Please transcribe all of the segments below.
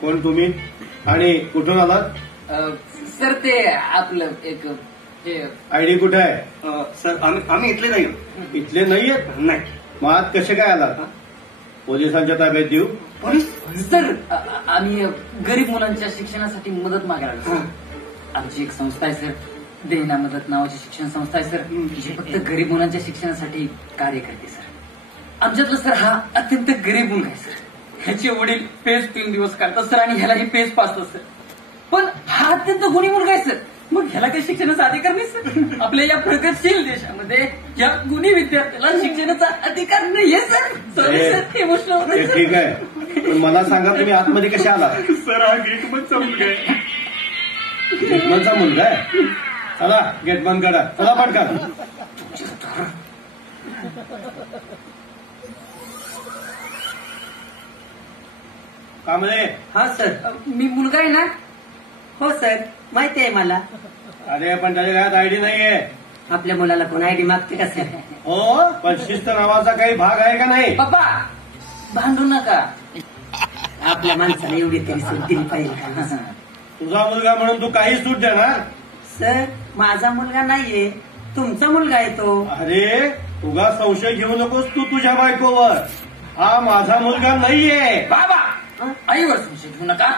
कोण तुम्ही आणि कुठून आलात? सर ते आपलं एक आयडी कुठे आहे? सर आम्ही इथले नाही. इथले नाहीयेत? नाही. मग आज कसे काय आलात? पोलिसांच्या ताब्यात देऊ? सर आम्ही गरीब मुलांच्या शिक्षणासाठी मदत मागायला आलो. आमची एक संस्था आहे सर, देना मदत नावाची शिक्षण संस्था आहे सर, जी फक्त गरीब मुलांच्या शिक्षणासाठी कार्य करते सर. आमच्यातला सर हा अत्यंत गरीब मुलगा आहे सर. ह्याचे वडील पेज 3 दिवस काढतात सर आणि ह्यालाही पेज पाचतात सर. पण हा अत्यंत गुणी मुलगा आहे सर. मग ह्याला काही शिक्षणाचा अधिकार नाही सर. आपल्या या प्रगतशील देशामध्ये या गुणी विद्यार्थ्याला शिक्षणाचा अधिकार नाहीये सर. सॉरी सर, इमोशनल होते सर. ठीक आहे, पण मला सांगा तुम्ही आतमध्ये कशा आला? सर हा गेटमनचा मुलगा आहे. गेटमनचा मुलगा आहे? चला गेट बंद करा. चला पटकन. कांबळे. हा सर. मी मुलगा आहे ना? हो सर, माहिती आहे मला. अरे पण त्याच्या घरात आयडी नाहीये. आपल्या मुलाला कोण आयडी मागते का सर? हो, पण शिस्त नावाचा काही भाग आहे का नाही? पप्पा भांडू नका. आपल्या माणसाला एवढी तरी सूट दिली पाहिजे का? तुझा मुलगा म्हणून तू काही सूट देणार? सर माझा मुलगा नाहीये, तुमचा मुलगा आहे तो. अरे तुझा संशय घेऊ नकोस तू तुझ्या बायकोवर. हा माझा मुलगा नाहीये. बाबा आईवर संशय घेऊ नका.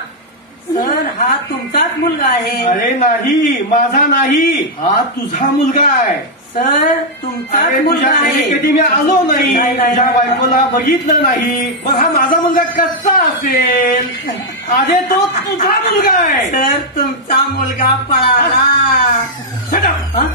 सर हा तुमचाच मुलगा आहे. अरे नाही, माझा नाही, हा तुझा मुलगा आहे. सर तुमचाच अरे मुलगा तुझ्या घरी आहे. कधी मी आलो नाही, नाही, नाही. तुझ्या बायकोला बघितलं नाही, मग हा माझा मुलगा कसा असेल? अरे तो तुझा मुलगा आहे. सर तुमचा मुलगा पळाला. Shut up. हा?